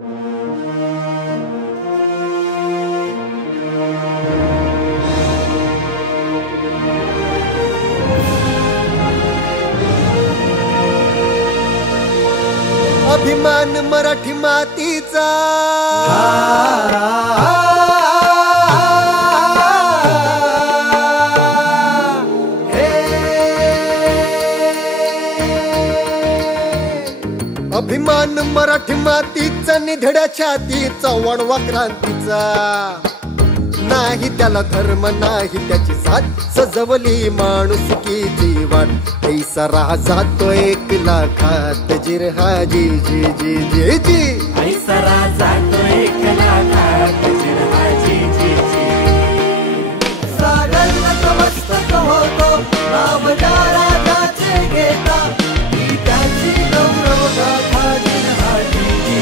अभिमान मराठी मातीचा अभिमान मराठी मातीचा निधड्या छातीचा वणवा क्रांतीचा नाही त्याला धर्म नाही त्याची जात सजवली माणुसकीची वाट ऐसा राहा जातो 1 लाखात जिरहा जी जी जी जी जी ऐसा राहा जातो 1 लाखात जिरहा जी जी जी सागर नतमस्तक होतो नाव राजाचे घेता ही त्याची गौरव गाथा जिरहा जी जी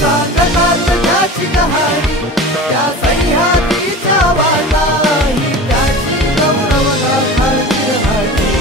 सागरात त्याची कहाणी त्या सह्याद्रीच्या वाटा ही त्याची गौरव गाथा जिरहा जी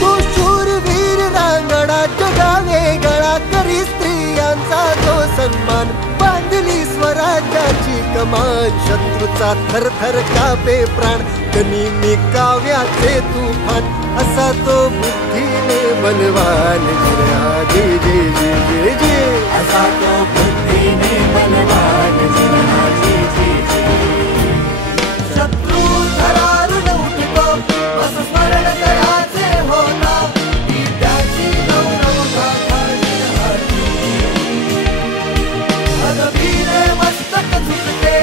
तो शूरवीर रांगडा जगावे गळा करी स्त्रियांचा जो सन्मान बांधली स्वराज्याची कमान शत्रूचा थरथर कापे प्राण गनिमी काव्याचे तुफान असा तो बुद्धीने बलवान जिरहा जी जी जी जी जी असा तो बुद्धीने बलवान जिरहा जी जी जी शत्रू थरारून उठतो बस स्मरण करायचे होता ही त्याची गौरव गाथा जिरहा जी अगभीरे मस्तक झुकते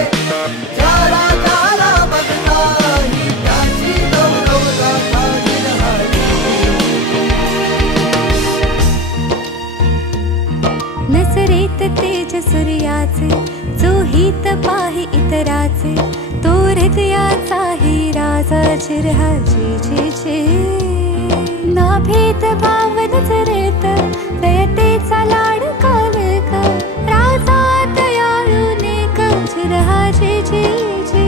ज्या राजाला बघता ही त्याची गौरव गाथा जिरहा जी नजरेत तेज सूर्याचे जो हित पाहे इतराचे तो हृदयाचाही राजा जिरहा जी जी जी ना भेद भाव नजरेत दयतेचा लाडका लेक राजा दयाळूने जिरहा जी जी जी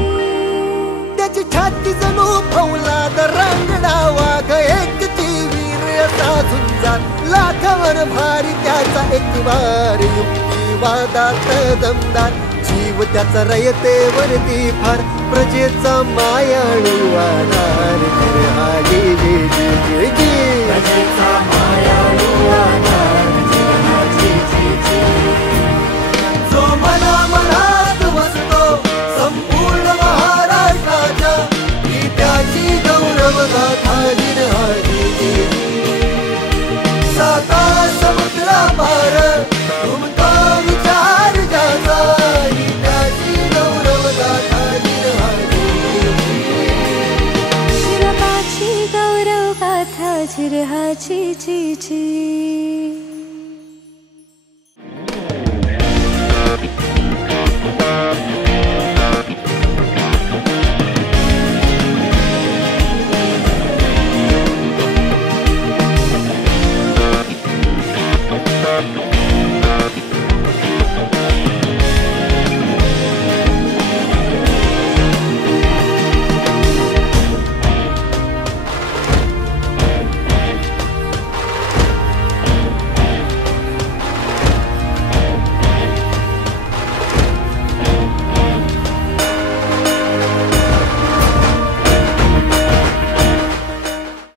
त्याची छाती जणू फौलाद रांगडा वाघ एकची वीर असा झुंजार लाखावर भारी त्याचा एकवार युक्तिवादात दमदार जीव त्याचा रयतेवरती फार प्रजेचा मायाळू आधार जिरहा जी जी जी जी जी प्रजेचा मायाळू आधार जिरहा जी जी जी जो मनात वसतो संपूर्ण महाराष्ट्राच्या ही त्याची गौरव गाथा जिरहा जी जी साता समुद्रापार तुमचा विचार ज्याचा ही त्याची गौरव गाथा जिरहा जी जिरहाची गौरव गाथा जिरहा जी जी जी